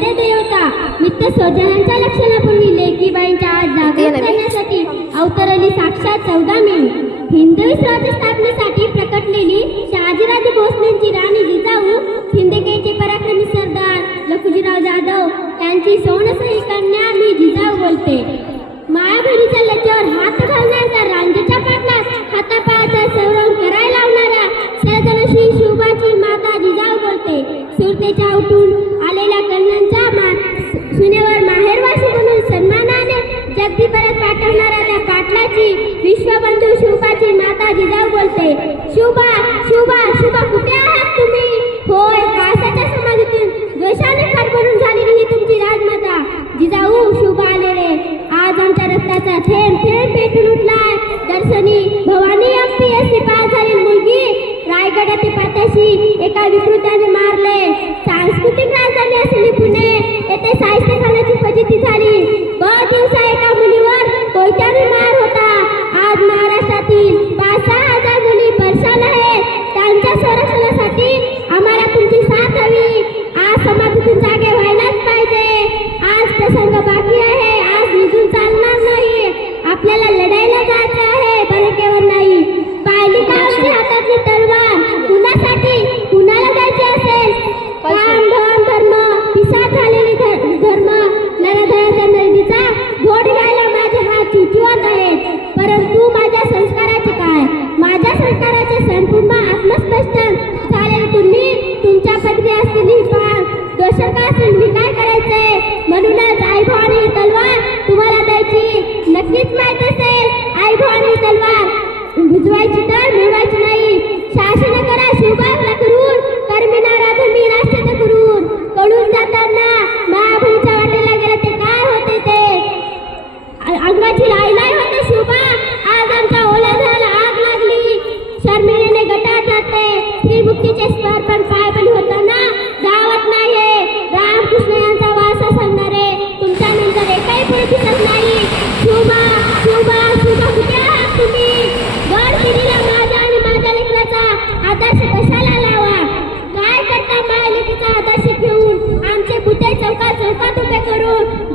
नित्यदेवता नित्य स्वजनांच्या लक्षणापूर्वी लेकीबाईंच्या आज जागृत करण्यासाठी अवतरली साक्षात 14 मे हिंदवी स्वराज्य स्थापनेसाठी प्रकटलेली शहाजीराजे भोसलेंची राणी जिजाऊ सिंदखेडचे पराक्रमी सरदार लखुजीराव जाधव यांची सोनसही कन्या मी जिजाऊ बोलते. माया बहिणीच्या लज्जावर हात घालणाऱ्या रांगेच्या पाटलात हातापायाचा संरम करायला लावणाऱ्या सर्जनशील शिवबाची माता जिजाऊ बोलते. सुरतेच्या उठून आलेल्या कन्यांच्या सुनेवर माहेरवासी म्हणून सन्मानाने जगदी परत पाठवणाऱ्या त्या पाटलाची विश्वबंधू शिवबाची माता जिजाऊ बोलते. शिवबा शिवबा शिवबा कुठे आहात तुम्ही? होय, कासाच्या समाधीतून द्वेषाने खरबरून झालेली ही तुमची राजमाता जिजाऊ शिवबा आले रे. आज आमच्या रक्ताचा थेंब थेंब पेटून उठलाय. दर्शनी भवानी MPSC पास झालेली मुलगी रायगडाच्या पात्याशी एका विकृत्याने मारले. सांस्कृतिक राजधानी असलेली पुणे येथे साहित्यखानाची फजिती झाली. दिवसा एका मुलीवर कोयत्याने मार होता. आज महाराष्ट्रातील 5-6 हजार मुली परेशान आहेत. त्यांच्या संरक्षणासाठी आम्हाला तुमची साथ हवी. आज समाजातून जागे व्हायलाच पाहिजे. आज प्रसंग बाकी आहे. आज निघून चालणार नाही. आपल्याला लढायला जायचं आहे, बरकेवर नाही. पाहिली का आमची हातातली तलवार? कुणासाठी कुणाला जायचे असेल? काम धन धर्म पिसाद झालेले धर्म नरधराच्या नरडीचा घोट घ्यायला माझे हात चिवचिवत आहेत. परंतु माझ्या संस्काराचे काय? माझ्या संस्काराचे संपूर्ण आत्मस्पष्ट झालेले तुम्ही तुमच्या पदवी असलेली पार दोषका असेल मी काय करायचंय? म्हणूनच आई भवानी तलवार तुम्हाला द्यायची. नक्कीच माहित असेल आई भवानी तलवार भुजवायची तर मिळवायची नाही. शासन करा शिवबाला करून कर्मिनारा धमी राष्ट्र करून. कडून जाताना महाबळीच्या वाटेला गेलं ते काय होते ते अंगाची लाई होते शिवबा. आज आमच्या ओलाझाला आग लागली. शर्मिळीने गटात जाते. श्रीमुक्तीचे स्पर्पण पायबल होताना गावात नाही. रामकृष्ण यांचा वारसा सांगणारे तुमच्या नंतर एकही पुढे दिसत नाही. शिवबा शिवबा शिवबा कुठे आहात तुम्ही? वर पिढीला माझ्या आणि माझ्या लेकराचा आदर्श कशाला लावा? काय करता माय लेकीचा आदर्श घेऊन आमचे बुद्धे चौकात उभे करून